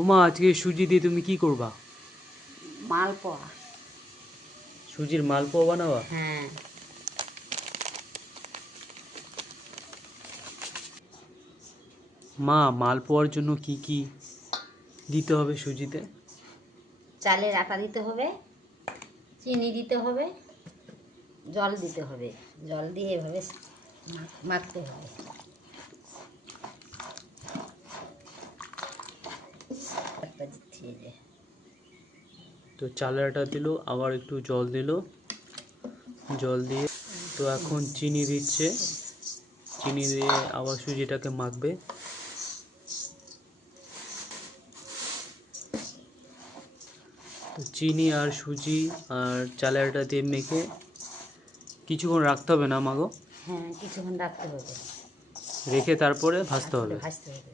ওমা, আজকে সুজি দিয়ে তুমি কি করবা? মালপোয়া। সুজির মালপোয়া বানাবা? হ্যাঁ। মা, মালপোয়ার জন্য কি কি দিতে হবে সুজিতে? চালের আটা দিতে হবে, চিনি দিতে হবে, জল দিতে হবে। জল দিয়ে এভাবে মাখতে হবে। একটা দিচ্ছি এই যে। তো চালের আটা দিল, আবার একটু জল দিল, জল দিয়ে তো এখন চিনি দিচ্ছে, চিনি দিয়ে আবার সুজিটাকে মাখবে। তো চিনি আর সুজি আর চালের আটা দিয়ে মেখে কিছুক্ষণ রাখতে হবে না মাগো? হ্যাঁ, কিছুক্ষণ রাখতে হবে, রেখে তারপরে ভাজতে তারপরে হবে। ভাজতে হবে।